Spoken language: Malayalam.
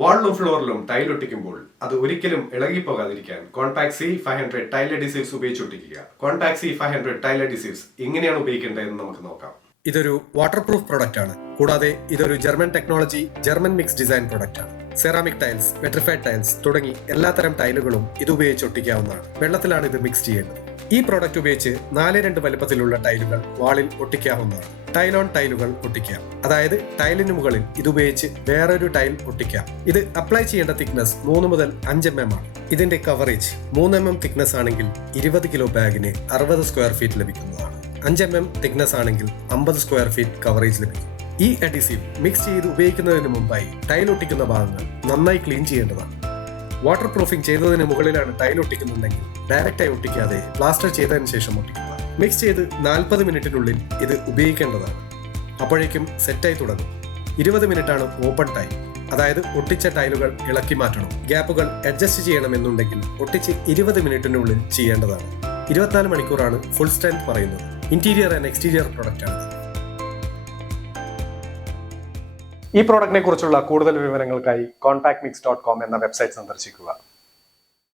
വാളിലും ഫ്ലോറിലും ടൈൽ ഒട്ടിക്കുമ്പോൾ അത് ഒരിക്കലും ഇളകിപ്പോകാതിരിക്കാൻ കോൺടാക്ട് C500 ടൈൽ അഡീസീവ്സ് ഉപയോഗിച്ചൊട്ടിക്കുക. കോൺടാക്ട് C500 ടൈൽ അഡീസീവ്സ് എങ്ങനെയാണ് ഉപയോഗിക്കേണ്ടതെന്ന് നമുക്ക് നോക്കാം. ഇതൊരു വാട്ടർ പ്രൂഫ് പ്രൊഡക്റ്റ് ആണ്. കൂടാതെ ഇതൊരു German technology German mix design product ആണ്. സെറാമിക് ടൈൽസ്, വെട്രിഫൈഡ് ടൈൽസ് തുടങ്ങി എല്ലാത്തരം ടൈലുകളും ഇത് ഉപയോഗിച്ച് ഒട്ടിക്കാവുന്നതാണ്. വെള്ളത്തിലാണ് ഇത് മിക്സ് ചെയ്യേണ്ടത്. ഈ പ്രോഡക്റ്റ് ഉപയോഗിച്ച് 4:2 വലുപ്പത്തിലുള്ള ടൈലുകൾ വാളിൽ ഒട്ടിക്കാവുന്നതാണ്. ടൈലോൺ ടൈലുകൾ ഒട്ടിക്കാം, അതായത് ടൈലിന് മുകളിൽ ഇതുപയോഗിച്ച് വേറൊരു ടൈൽ ഒട്ടിക്കാം. ഇത് അപ്ലൈ ചെയ്യേണ്ട തിക്നെസ് 3 മുതൽ 5 mm ആണ്. ഇതിന്റെ കവറേജ് 3 mm തിക്നെസ് ആണെങ്കിൽ 20 കിലോ ബാഗിന് 60 സ്ക്വയർ ഫീറ്റ് ലഭിക്കുന്നതാണ്. 5 mm തിക്നെസ് ആണെങ്കിൽ 50 സ്ക്വയർ ഫീറ്റ് കവറേജ് ലഭിക്കും. ഈ അഡീസീവ് മിക്സ് ചെയ്ത് ഉപയോഗിക്കുന്നതിന് മുമ്പായി ടൈൽ ഒട്ടിക്കുന്ന ഭാഗങ്ങൾ നന്നായി ക്ലീൻ ചെയ്യേണ്ടതാണ്. വാട്ടർ പ്രൂഫിംഗ് ചെയ്തതിന് മുകളിലാണ് ടൈൽ ഒട്ടിക്കുന്നുണ്ടെങ്കിൽ ഡയറക്റ്റായി ഒട്ടിക്കാതെ പ്ലാസ്റ്റർ ചെയ്തതിന് ശേഷം ഒട്ടിക്കുക. മിക്സ് ചെയ്ത് 40 മിനിറ്റിനുള്ളിൽ ഇത് ഉപയോഗിക്കേണ്ടതാണ്. അപ്പോഴേക്കും സെറ്റായി തുടങ്ങും. 20 മിനിറ്റാണ് ഓപ്പൺ ടൈം, അതായത് ഒട്ടിച്ച ടൈലുകൾ ഇളക്കി മാറ്റണം. ഗ്യാപ്പുകൾ അഡ്ജസ്റ്റ് ചെയ്യണമെന്നുണ്ടെങ്കിൽ ഒട്ടിച്ച് 20 മിനിറ്റിനുള്ളിൽ ചെയ്യേണ്ടതാണ്. 24 മണിക്കൂറാണ് ഫുൾ സ്ട്രെങ്ത് പറയുന്നത്. ഇന്റീരിയർ ആൻഡ് എക്സ്റ്റീരിയർ പ്രൊഡക്റ്റ് ആണ്. ഈ പ്രോഡക്റ്റിനെ കുറിച്ചുള്ള കൂടുതൽ വിവരങ്ങൾക്കായി contactmix.com എന്ന വെബ്സൈറ്റ് സന്ദർശിക്കുക.